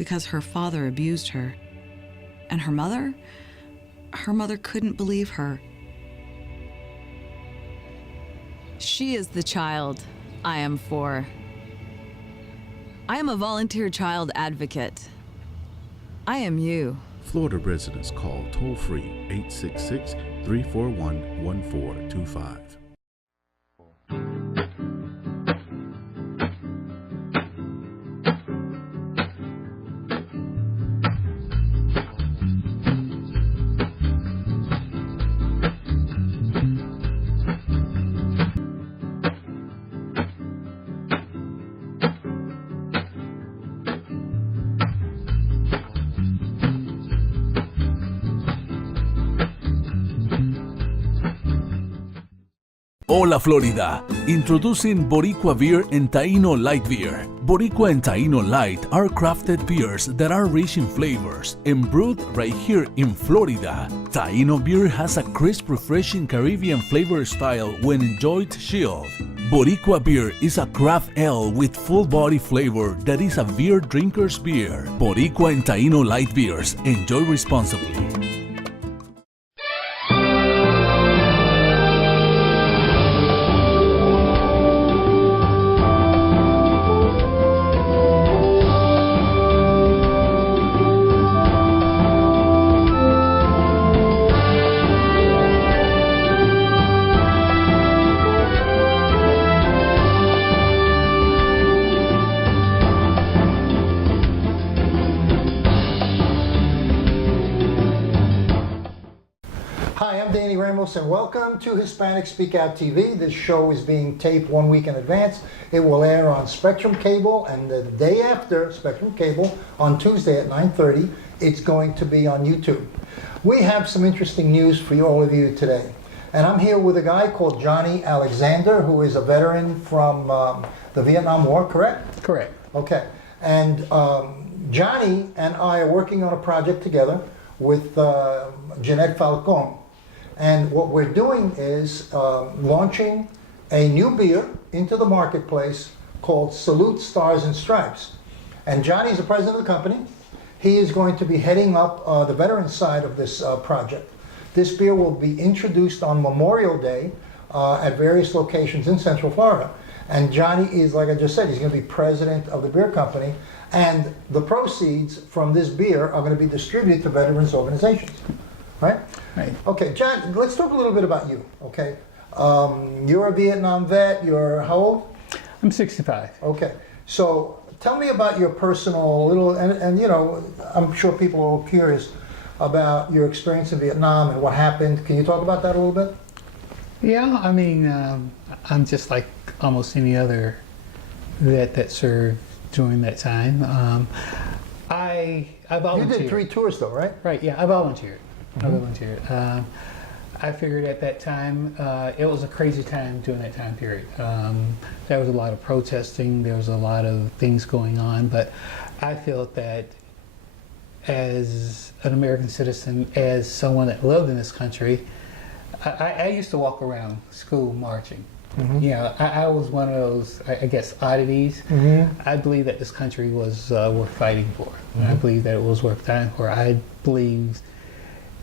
because her father abused her. And her mother couldn't believe her. She is the child I am for. I am a volunteer child advocate. I am you. Florida residents call toll-free 866-341-1425. Hola Florida! Introducing Boricua Beer and Taino Light Beer. Boricua and Taino Light are crafted beers that are rich in flavors and brewed right here in Florida. Taino beer has a crisp, refreshing Caribbean flavor style when enjoyed chilled. Boricua beer is a craft ale with full body flavor that is a beer drinker's beer. Boricua and Taino Light Beers. Enjoy responsibly. And welcome to Hispanic Speak Out TV. This show is being taped 1 week in advance. It will air on Spectrum Cable, and the day after Spectrum Cable, on Tuesday at 9:30, it's going to be on YouTube. We have some interesting news for all of you today. And I'm here with a guy called Johnny Alexander, who is a veteran from the Vietnam War, correct? Correct. Okay. And Johnny and I are working on a project together with Jeanette Falcon. And what we're doing is launching a new beer into the marketplace called Salute Stars and Stripes. And Johnny's the president of the company. He is going to be heading up the veteran side of this project. This beer will be introduced on Memorial Day at various locations in Central Florida. And Johnny is, like I just said, he's going to be president of the beer company. And the proceeds from this beer are going to be distributed to veterans organizations. Right? Right. Okay, John, let's talk a little bit about you, okay? You're a Vietnam vet, you're how old? I'm 65. Okay, so tell me about your personal little, and you know, I'm sure people are all curious about your experience in Vietnam and what happened. Can you talk about that a little bit? Yeah, I mean, I'm just like almost any other vet that served during that time. I volunteered. You did 3 tours though, right? Right, yeah, I volunteered. Mm-hmm. I volunteered. I figured at that time, it was a crazy time during that time period. There was a lot of protesting, there was a lot of things going on, but I felt that as an American citizen, as someone that lived in this country, I used to walk around school marching. Mm-hmm. You know, I was one of those, I guess, oddities. Mm-hmm. I believe that this country was worth fighting for. Mm-hmm. I believe that it was worth dying for. I believed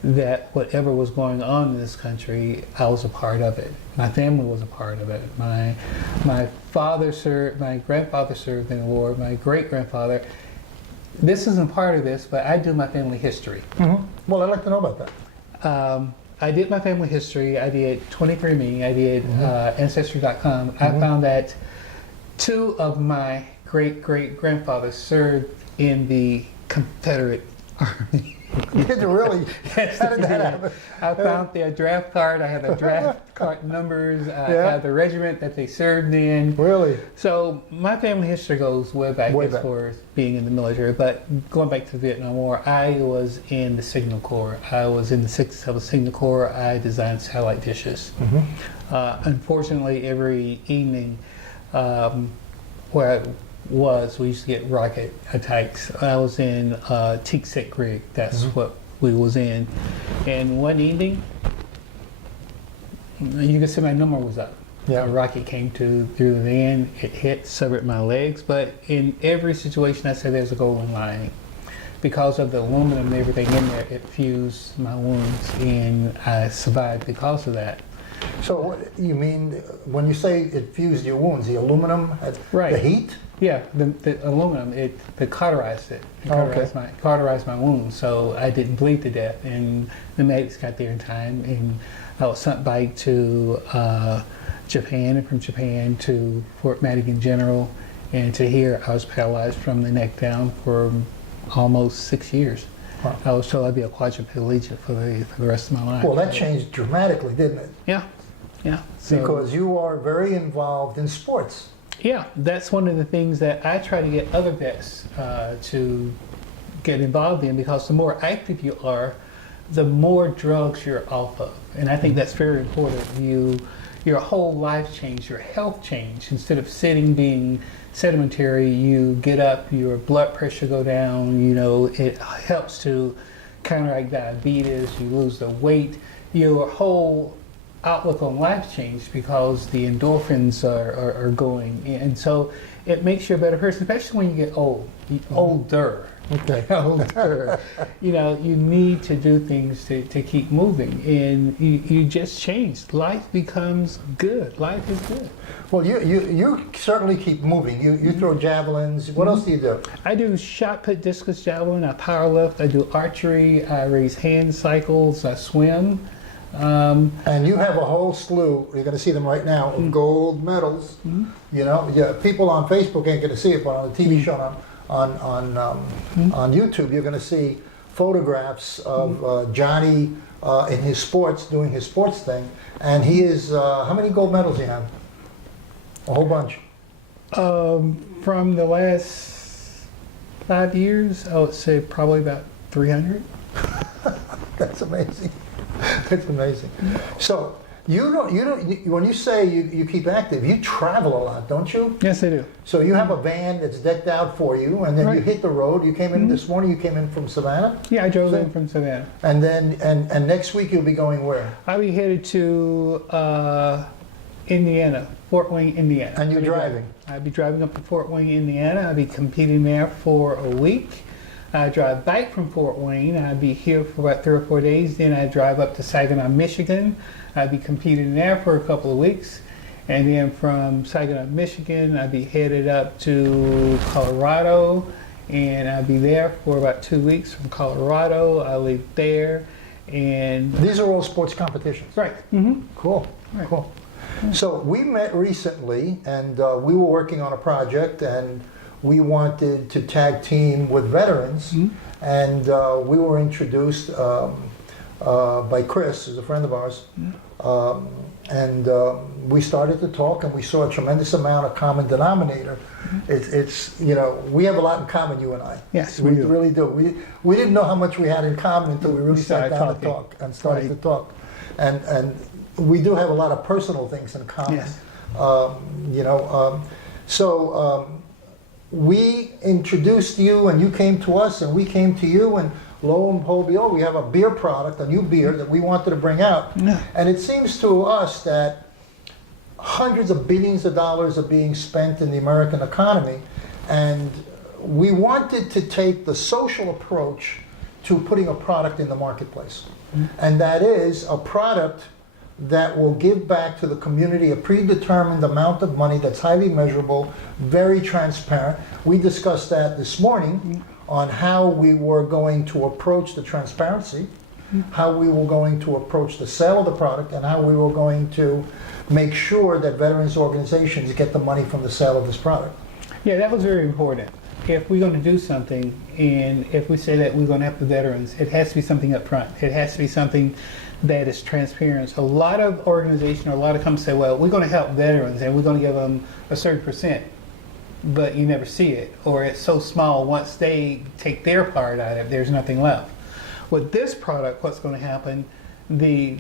that whatever was going on in this country, I was a part of it. My family was a part of it. My father served, my grandfather served in the war, my great-grandfather. This isn't part of this, but I do my family history. Mm-hmm. Well, I'd like to know about that. I did my family history. I did 23andMe. I did Ancestry.com. Mm-hmm. I found that 2 of my great-great-grandfathers served in the Confederate Army. You did really? Yes, how did that happen? I found their draft card. I had the draft card numbers. I had the regiment that they served in. Really? So my family history goes way back as far as being in the military. But going back to the Vietnam War, I was in the Signal Corps. I was in the 6th Signal Corps. I designed satellite dishes. Mm-hmm. Unfortunately, every evening where we used to get rocket attacks. I was in Teak-Sick Rig. That's what we was in. And one evening, you could see my number was up. Yeah. A rocket came through the van. It hit, severed my legs. But in every situation, I said there's a golden lining. because of the aluminum and everything in there, it fused my wounds, and I survived because of that. So what you mean when you say it fused your wounds, the aluminum, Right. the heat? Yeah, the aluminum, it cauterized it. It cauterized my wounds, so I didn't bleed to death. And the medics got there in time, and I was sent back to Japan, and from Japan to Fort Madigan General, and to here I was paralyzed from the neck down for almost 6 years. Wow. I was told I'd be a quadriplegic for the rest of my life. Well, that changed dramatically, didn't it? Yeah, yeah. So, Because you are very involved in sports. yeah, that's one of the things that I try to get other vets to get involved in, because the more active you are, the more drugs you're off of. And I think that's very important. Your whole life change, your health change. Instead of sitting, being sedentary, you get up, your blood pressure go down, you know, it helps to counteract diabetes, you lose the weight, your whole outlook on life changed because the endorphins are going, and so it makes you a better person, especially when you get older. Okay. Older. You know, you need to do things to keep moving, and you just change. Life becomes good. Life is good. Well, you certainly keep moving. You throw javelins. What else do you do? I do shot put, discus, javelin, I power lift, I do archery, I raise hand cycles, I swim. And you have a whole slew, you're going to see them right now, of gold medals. You know, yeah, people on Facebook ain't going to see it, but on the TV show on YouTube, you're going to see photographs of Johnny in his sports, doing his sports thing. And he is, how many gold medals do you have? A whole bunch. From the last 5 years, I would say probably about 300. That's amazing. That's amazing. So you don't. When you say you keep active, you travel a lot, don't you? Yes, I do. So you have a van that's decked out for you, and then you Right. hit the road. You came in this morning. You came in from Savannah, Yeah, I drove in from Savannah. and then and next week you'll be going where? I'll be headed to Indiana, Fort Wayne, Indiana. And you're I'll be driving? I'll be driving up to Fort Wayne, Indiana. I'll be competing there for a week. I drive back from Fort Wayne. I'll be here for about 3 or 4 days. Then I drive up to Saginaw, Michigan. I'll be competing there for a couple of weeks. And then from Saginaw, Michigan, I'll be headed up to Colorado. And I'll be there for about 2 weeks. From Colorado, I'll leave there. And These are all sports competitions. right. Mm-hmm. Cool. Right. Cool. So we met recently, and we were working on a project, and we wanted to tag team with veterans, and we were introduced by Chris, who's a friend of ours, and we started to talk, and we saw a tremendous amount of common denominator. It's you know, we have a lot in common, you and I. Yes, we we do. really do. We didn't know how much we had in common until we really sat started down to talking. talk and started Right. to talk, and we do have a lot of personal things in common. Yes. You know, we introduced you, and you came to us, and we came to you, and lo and behold, we have a beer product, a new beer that we wanted to bring out. Yeah. And it seems to us that hundreds of billions of dollars are being spent in the American economy, and we wanted to take the social approach to putting a product in the marketplace. And that is a product that will give back to the community a predetermined amount of money that's highly measurable, very transparent. We discussed that this morning on how we were going to approach the transparency, how we were going to approach the sale of the product, and how we were going to make sure that veterans organizations get the money from the sale of this product. Yeah, that was very important. If we're going to do something, and if we say that we're going to help the veterans, it has to be something up front. It has to be something that is transparent. A lot of organizations or a lot of companies say, well, we're going to help veterans and we're going to give them a certain percent, but you never see it, or it's so small, once they take their part out of it, there's nothing left. With this product, what's going to happen, the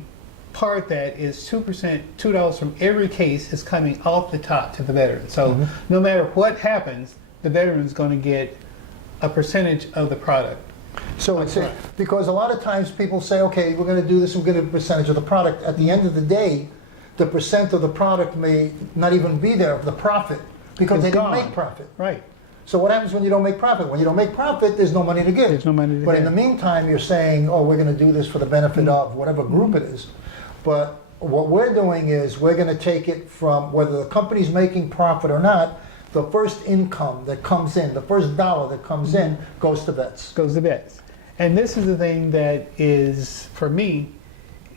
part that is 2%, $2 from every case is coming off the top to the veteran. So no matter what happens, the veteran is going to get a percentage of the product. So it's because a lot of times people say, okay, we're going to do this, we're going to get a percentage of the product. At the end of the day, the percent of the product may not even be there of the profit because It's they didn't gone. make profit. Right. So what happens when you don't make profit? When you don't make profit, there's no money to give. There's no money to But in give. the meantime, you're saying, oh, we're going to do this for the benefit of whatever group it is. But what we're doing is we're going to take it from whether the company's making profit or not, the first income that comes in, the first dollar that comes in goes to vets. Goes to vets. And this is the thing that is, for me,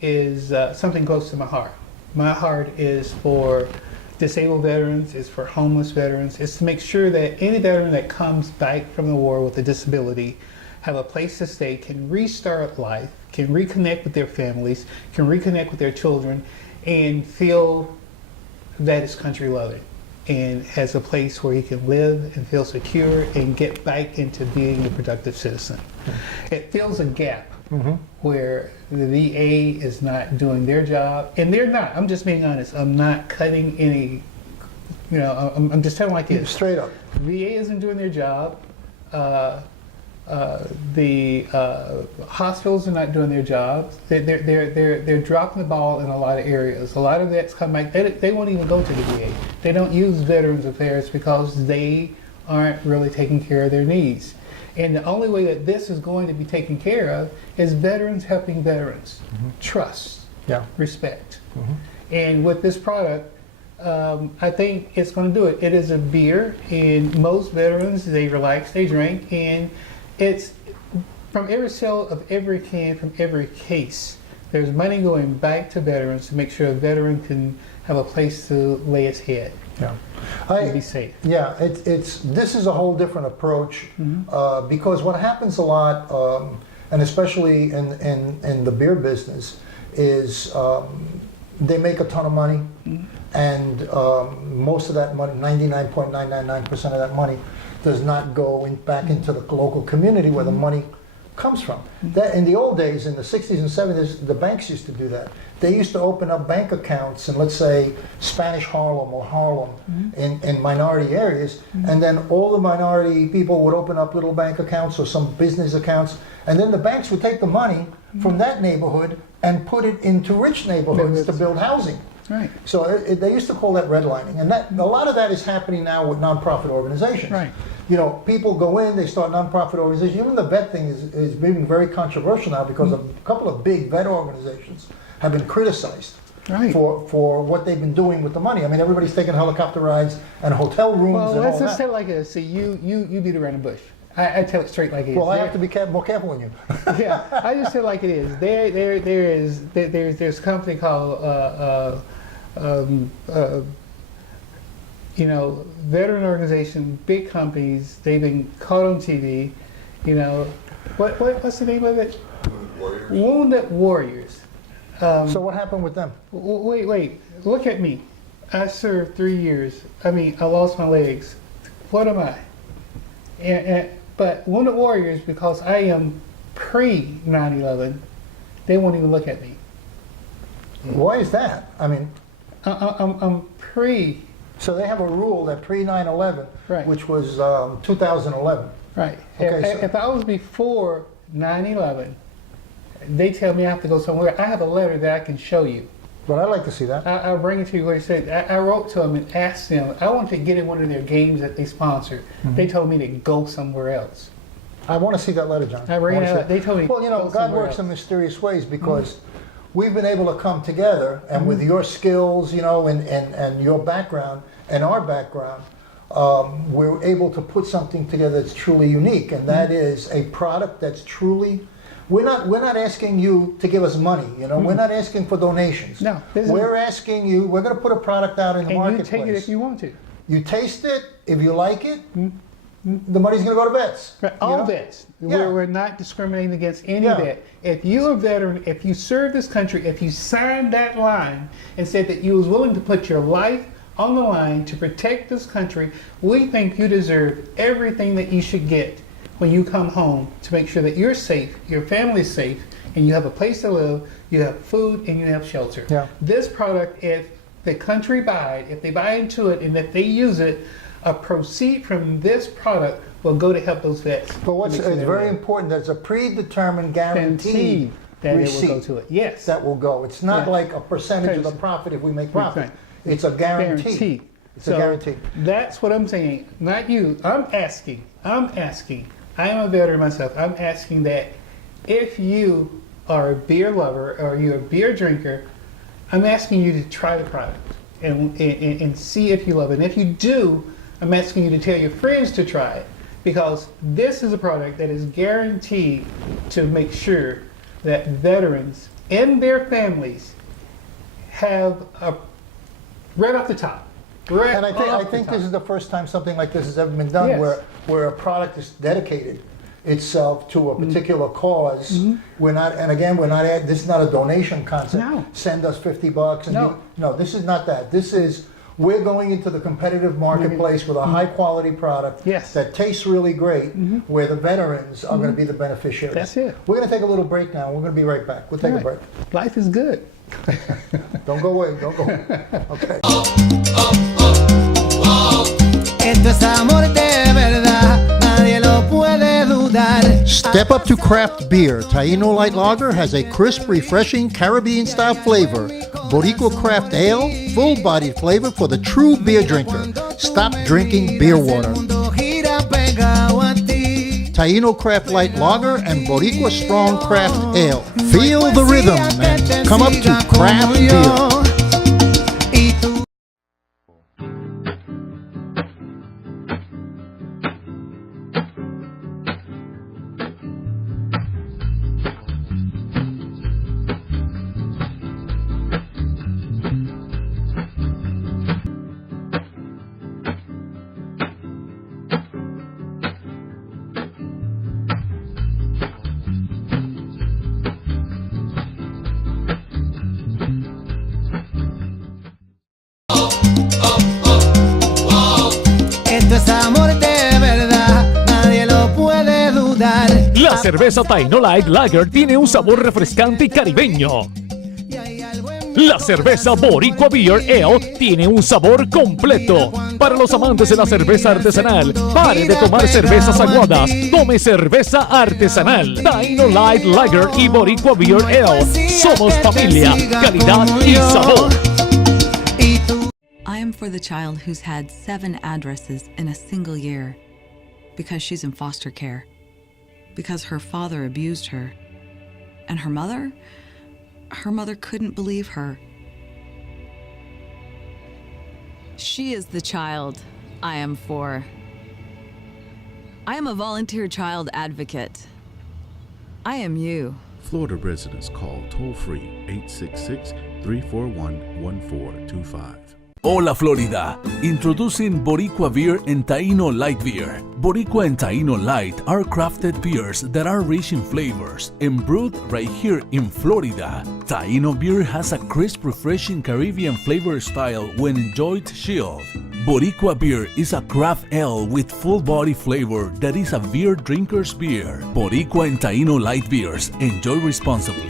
is something close to my heart. My heart is for disabled veterans, it's for homeless veterans. It's to make sure that any veteran that comes back from the war with a disability have a place to stay, can restart life, can reconnect with their families, can reconnect with their children, and feel that it's country loving and has a place where he can live and feel secure and get back into being a productive citizen. It fills a gap where the VA is not doing their job, and they're not. I'm just being honest. I'm not cutting any, I'm just telling like it is. Straight up. VA isn't doing their job. The hospitals are not doing their jobs. They're dropping the ball in a lot of areas. A lot of vets come back. They won't even go to the VA. They don't use Veterans Affairs because they aren't really taking care of their needs. And the only way that this is going to be taken care of is veterans helping veterans. Trust, respect. And with this product, I think it's going to do it. It is a beer, and most veterans, they relax, they drink, and it's from every sale of every can, from every case, there's money going back to veterans to make sure a veteran can have a place to lay his head. And be safe. Yeah, this is a whole different approach because what happens a lot, and especially in the beer business, is they make a ton of money, and most of that money, 99.999% of that money, does not go back into the local community where the money comes from. That in the old days, in the 60s and 70s, the banks used to do that. They used to open up bank accounts in, let's say, Spanish Harlem or Harlem in minority areas, and then all the minority people would open up little bank accounts or some business accounts, and then the banks would take the money from that neighborhood and put it into rich neighborhoods to build housing. Right. So they used to call that redlining, and a lot of that is happening now with nonprofit organizations. Right. People go in, they start nonprofit organizations. Even the vet thing is being very controversial now because a couple of big vet organizations have been criticized for what they've been doing with the money. I mean, everybody's taking helicopter rides and hotel rooms Well, and all let's just that. say it like this. See, you beat around the bush. I tell it straight like it is. Well, I have to be more careful than you. Yeah, I just say it like it is. There's a company called veteran organization, big companies. They've been caught on TV. What's the name of it? Wounded Warriors. So what happened with them? Wait. Look at me. I served 3 years. I lost my legs. What am I? But Wounded Warriors, because I am pre 9/11, they won't even look at me. Why is that? I mean, I'm pre. so they have a rule that pre 9/11, Right. which was 2011. Right. Okay, If I was before 9/11, they tell me I have to go somewhere. I have a letter that I can show you. But I'd like to see that. I'll bring it to you where it said, I wrote to them and asked them, I wanted to get in one of their games that they sponsored. They told me to go somewhere else. I want to see that letter, John. I ran wanna see out. that. They told me. Well, go God somewhere works in else. mysterious ways because we've been able to come together, and with your skills, and your background and our background, we're able to put something together that's truly unique, and that is a product that's truly. We're not asking you to give us money. We're not asking for donations. No, we're asking you. We're going to put a product out in the And marketplace. you take it if you want to. You taste it. If you like it, the money's going to go to vets. Right. All vets. Yeah. We're not discriminating against any Yeah. vet. If you're a veteran, if you serve this country, if you signed that line and said that you was willing to put your life on the line to protect this country, we think you deserve everything that you should get when you come home to make sure that you're safe, your family's safe, and you have a place to live, you have food, and you have shelter. Yeah. This product, if the country buy it, if they buy into it, and if they use it, a proceed from this product will go to help those vets. But Make it's sure they're very well. important that it's a predetermined guaranteed that receipt it will go to it. Yes. that will go. It's not Yeah. like a percentage of the Because- profit if we make profit. Right. It's a guarantee. Guaranteed. It's a guarantee. That's what I'm saying. Not you. I'm asking. I am a veteran myself. I'm asking that if you are a beer lover or you're a beer drinker, I'm asking you to try the product and see if you love it. And if you do, I'm asking you to tell your friends to try it, because this is a product that is guaranteed to make sure that veterans and their families have a right off the top. Right, And I think this is the first time something like this has ever been done, Yes. where a product is dedicated itself to a particular cause. We're not, and again, this is not a donation concept. No. Send us $50 and No. no, this is not that. This is, we're going into the competitive marketplace with a high quality product Yes. that tastes really great, where the veterans are going to be the beneficiaries. That's it. We're going to take a little break now. We're going to be right back. We'll take a Right. break. Life is good. Don't go away. Don't go away. Okay. Esto es amor de verdad, nadie lo puede dudar. Step up to craft beer. Taino Light Lager has a crisp, refreshing Caribbean-style flavor. Boricua Craft Ale, full-bodied flavor for the true beer drinker. Stop drinking beer water. Mundo gira pegado a ti. Taino Craft Light Lager and Boricua Strong Craft Ale. Feel the rhythm and come up to craft beer. Y tú Esto es amor de verdad, nadie lo puede dudar. La cerveza Taino Light Lager tiene un sabor refrescante y caribeño. Y hay algo en La cerveza Boricua Beer Ale tiene un sabor completo. Para los amantes de la cerveza artesanal, pare de tomar cervezas aguadas, tome cerveza artesanal. Taino Light Lager y Boricua Beer Ale. Somos familia, calidad y sabor. y tú I am for the child who's had 7 addresses in a single year because she's in foster care, because her father abused her, and her mother couldn't believe her. She is the child I am for. I am a volunteer child advocate. I am you. Florida residents call toll-free 866-341-1425. Hola Florida! Introducing Boricua Beer and Taino Light Beer. Boricua and Taino Light are crafted beers that are rich in flavors and brewed right here in Florida. Taino beer has a crisp, refreshing Caribbean flavor style when enjoyed chilled. Boricua beer is a craft ale with full body flavor that is a beer drinker's beer. Boricua and Taino Light beers. Enjoy responsibly.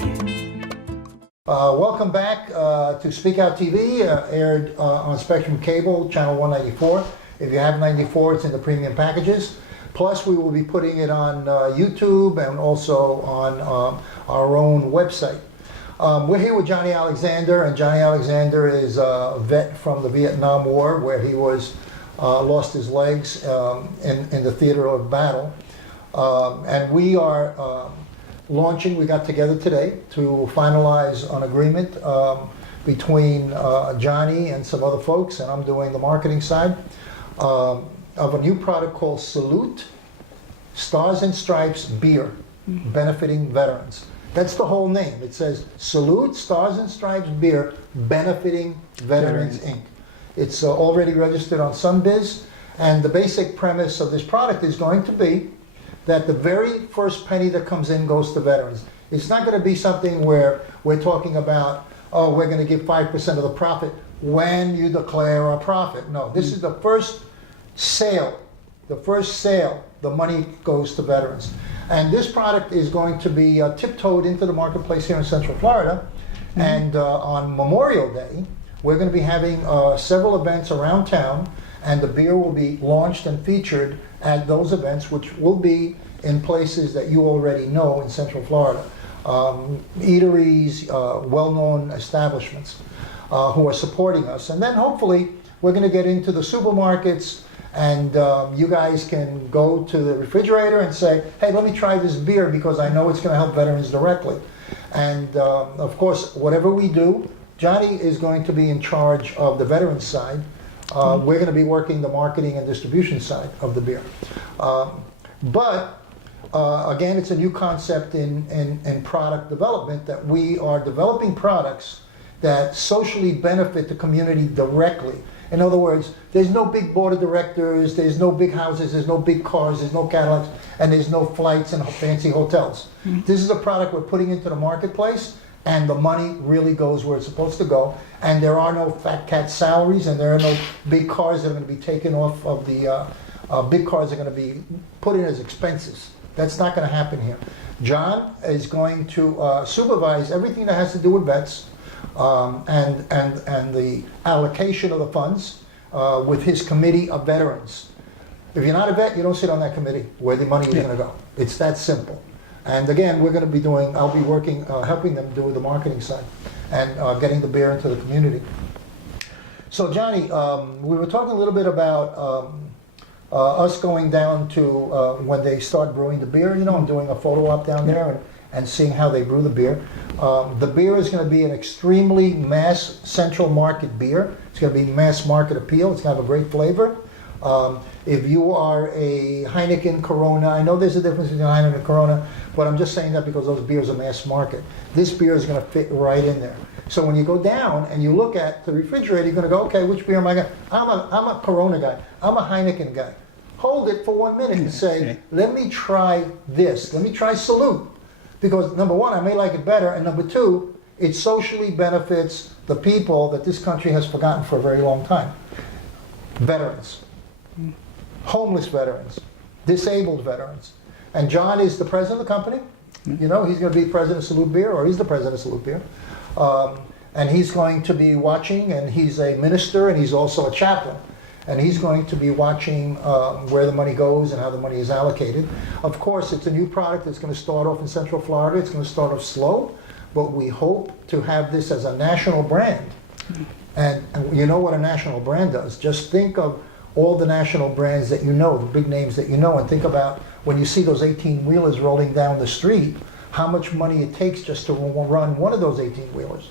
Welcome back to SpeakoutTV, aired on Spectrum Cable, channel 194. If you have 94, it's in the premium packages. Plus, we will be putting it on YouTube and also on our own website. We're here with Johnny Alexander, and Johnny Alexander is a vet from the Vietnam War, where he was lost his legs in the theater of battle. And we are launching, we got together today to finalize an agreement between Johnny and some other folks, and I'm doing the marketing side, of a new product called Salute Stars and Stripes Beer, benefiting veterans. That's the whole name. It says Salute Stars and Stripes Beer, benefiting Veterans Inc. It's already registered on Sunbiz, and the basic premise of this product is going to be that the very first penny that comes in goes to veterans. It's not going to be something where we're talking about, oh, we're going to give 5% of the profit when you declare a profit. No, this is the first sale. The first sale, the money goes to veterans. And this product is going to be tiptoed into the marketplace here in Central Florida. And on Memorial Day, we're going to be having several events around town, and the beer will be launched and featured at those events, which will be in places that you already know in Central Florida. Eateries, well-known establishments who are supporting us. And then hopefully we're going to get into the supermarkets, and you guys can go to the refrigerator and say, hey, let me try this beer because I know it's going to help veterans directly. And of course, whatever we do, Johnny is going to be in charge of the veterans side. We're going to be working the marketing and distribution side of the beer. Again, it's a new concept in product development, that we are developing products that socially benefit the community directly. In other words, there's no big board of directors, there's no big houses, there's no big cars, there's no Cadillacs, and there's no flights and fancy hotels. This is a product we're putting into the marketplace, and the money really goes where it's supposed to go. And there are no fat cat salaries, and there are no big cars that are going to be taken off of the, big cars are going to be put in as expenses. That's not going to happen here. John is going to supervise everything that has to do with vets, and the allocation of the funds with his committee of veterans. If you're not a vet, you don't sit on that committee where the money is going to go. It's that simple. And again, we're going to be doing, I'll be working, helping them do the marketing side and getting the beer into the community. So Johnny, we were talking a little bit about us going down to when they start brewing the beer. You know, I'm doing a photo op down there and seeing how they brew the beer. The beer is going to be an extremely mass central market beer. It's going to be mass market appeal. It's going to have a great flavor. If you are a Heineken, Corona, I know there's a difference between Heineken and Corona, but I'm just saying that because those beers are mass market. This beer is going to fit right in there. So when you go down and you look at the refrigerator, you're going to go, okay, which beer am I going to? I'm a Corona guy. I'm a Heineken guy. Hold it for 1 minute and say, let me try this. Let me try Salute. Because number one, I may like it better, and number two, it socially benefits the people that this country has forgotten for a very long time. Veterans, homeless veterans, disabled veterans. And John is the president of the company. You know, he's going to be president of Salute Beer, or he's the president of Salute Beer. And he's going to be watching, and he's a minister, and he's also a chaplain. And he's going to be watching where the money goes and how the money is allocated. Of course, it's a new product that's going to start off in Central Florida. It's going to start off slow, but we hope to have this as a national brand. And you know what a national brand does. Just think of all the national brands that you know, the big names that you know, and think about when you see those 18-wheelers rolling down the street, how much money it takes just to run one of those 18-wheelers.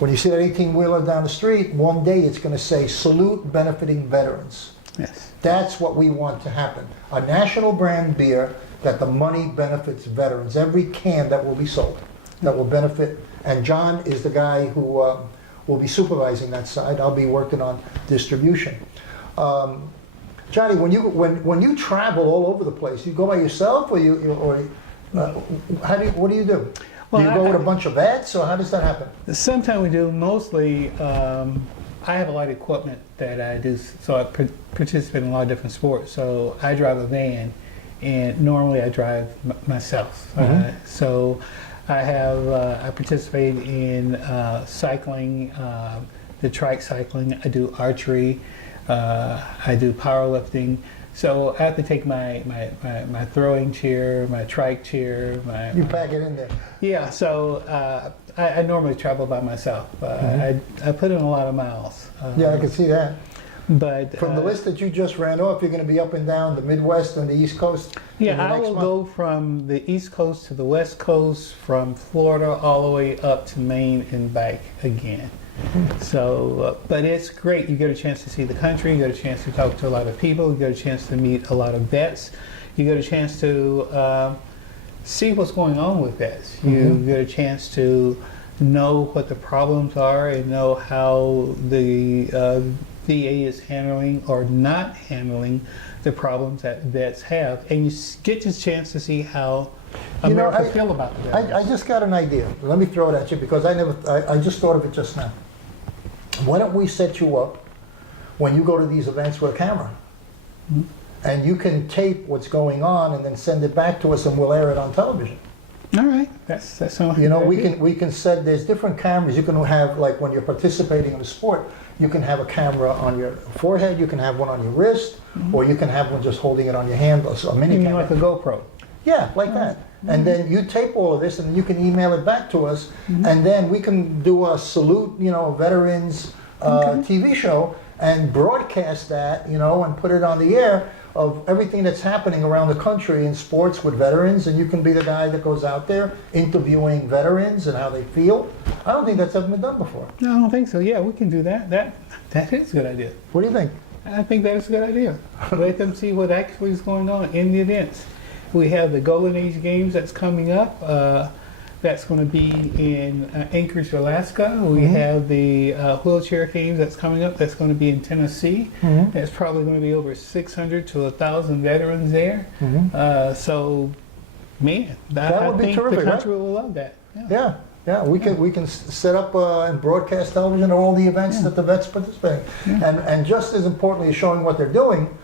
When you see that 18-wheeler down the street, one day it's going to say, Salute benefiting veterans. Yes. That's what we want to happen. A national brand beer that the money benefits veterans. Every can that will be sold that will benefit. And John is the guy who will be supervising that side. I'll be working on distribution. Johnny, when you travel all over the place, you go by yourself, or what do you do? Well, do you go with a bunch of vets, or how does that happen? Sometimes we do. Mostly, I have a lot of equipment that I do, so I participate in a lot of different sports. So I drive a van, and normally I drive myself. So I participate in cycling, the trike cycling. I do archery. I do powerlifting. So I have to take my throwing chair, my trike chair. You pack it in there. Yeah, so I normally travel by myself. I put in a lot of miles. Yeah, I can see that. But from the list that you just ran off, you're going to be up and down the Midwest and the East Coast. Yeah, I will go from the East Coast to the West Coast, from Florida all the way up to Maine and back again. So, but it's great. You get a chance to see the country. You get a chance to talk to a lot of people. You get a chance to meet a lot of vets. You get a chance to see what's going on with vets. You get a chance to know what the problems are and know how the VA is handling or not handling the problems that vets have. And you get this chance to see how America feel about the vets. I just got an idea. Let me throw it at you because I just thought of it just now. Why don't we set you up when you go to these events with a camera? And you can tape what's going on and then send it back to us and we'll air it on television. All right, that sounds. You know, we can set. There's different cameras. You can have, like when you're participating in a sport, you can have a camera on your forehead. You can have one on your wrist, or you can have one just holding it on your hand. A mini you mean camera, like a GoPro? Yeah, like that. And then you tape all of this, and you can email it back to us, and then we can do a salute. You know, veterans TV show and broadcast that, you know, and put it on the air of everything that's happening around the country in sports with veterans, and you can be the guy that goes out there interviewing veterans and how they feel. I don't think that's ever been done before. No, I don't think so. Yeah, we can do that. That is a good idea. What do you think? I think that is a good idea. Let them see what actually is going on in the events. We have the Golden Age Games that's coming up. That's going to be in Anchorage, Alaska. We have the wheelchair games that's coming up. That's going to be in Tennessee. There's probably going to be over 600 to 1,000 veterans there. So, man, I would be think terrific, the country right? will love that. Yeah, we can set up and broadcast television all the events that the vets participate in. And just as importantly as showing what they're doing,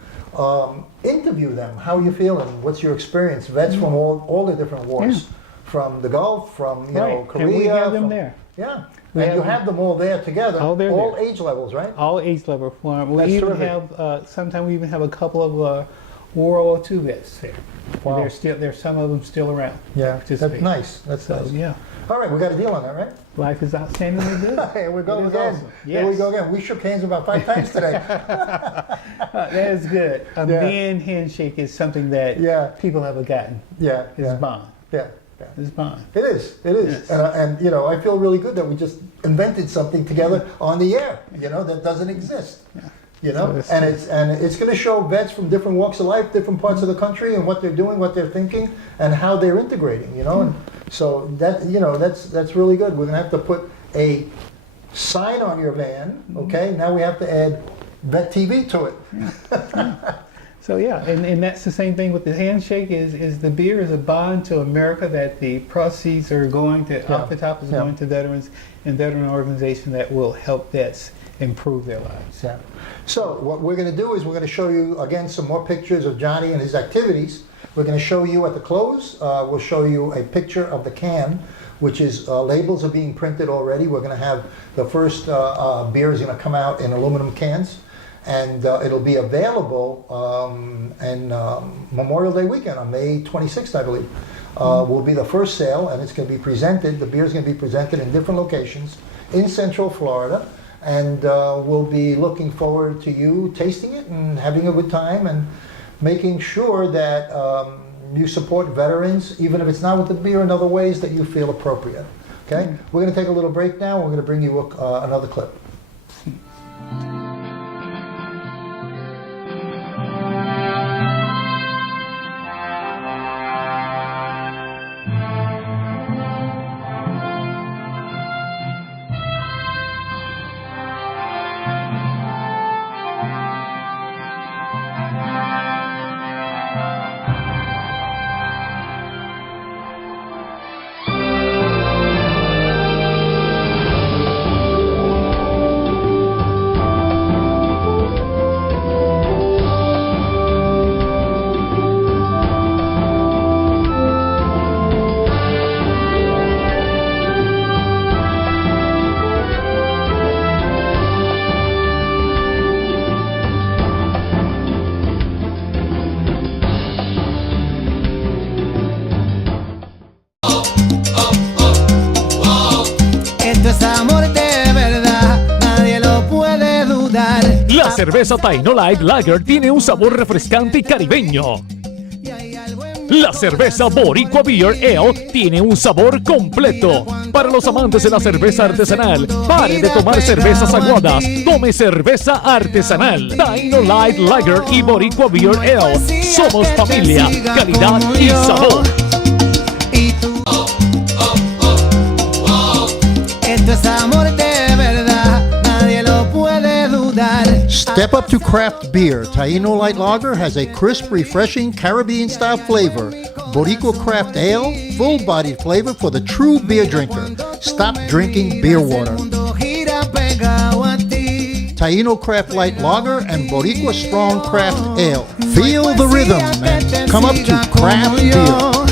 interview them. How are you feeling? What's your experience? Vets from all the different wars. From the Gulf, from Korea. And we have them there. Yeah, and you have them all there together. All age levels, right? All age level. We That's even terrific. have sometimes we even have a couple of World War II vets there. Wow. There's some of them still around. Yeah, that's nice. That's So nice. yeah, All right, we got a deal on that, right? life is outstandingly good. Here we go It is again. awesome. Here we Yes. go again. We shook hands about 5 times today. That is good. A man handshake is something that people have forgotten. Yeah, It's bond. yeah. It's bond. It is. Yes. And you know, I feel really good that we just invented something together on the air, you know, that doesn't exist. You know, So and it's going to show vets from different walks of life, different parts of the country, and what they're doing, what they're thinking, and how they're integrating. You know, and so that, you know, that's really good. We're going to have to put a sign on your van. Okay, now we have to add Vet TV to it. So yeah, and that's the same thing with the handshake. Is the beer is a bond to America that the proceeds are going to off the top is going to veterans and veteran organizations that will help vets improve their lives. Yeah. So what we're going to do is we're going to show you again some more pictures of Johnny and his activities. We're going to show you at the close. We'll show you a picture of the can, which is labels are being printed already. We're going to have the first beer is going to come out in aluminum cans, and it'll be available in Memorial Day weekend on May 26th, I believe. Will be the first sale, and it's going to be presented. The beer is going to be presented in different locations in Central Florida. And we'll be looking forward to you tasting it and having a good time and making sure that you support veterans, even if it's not with the beer, in other ways that you feel appropriate. Okay? We're going to take a little break now. We're going to bring you another clip. Esto es amor de verdad, nadie lo puede dudar. La cerveza Taino Light Lager tiene un sabor refrescante y caribeño. Y hay algo en La cerveza Boricua Beer Ale tiene un sabor completo. Para los amantes de la cerveza artesanal, pare de tomar cervezas aguadas, tome cerveza artesanal. Taino Light Lager y Boricua Beer Ale. Somos familia, calidad y sabor. y tú. Esto es amor de verdad, nadie lo puede dudar. Step up to craft beer. Taino Light Lager has a crisp, refreshing Caribbean-style flavor. Boricua Craft Ale, full-bodied flavor for the true beer drinker. Stop drinking beer water. Mundo gira pegado a ti. Taino Craft Light Lager and Boricua Strong Craft Ale. Feel the rhythm and come up to craft beer.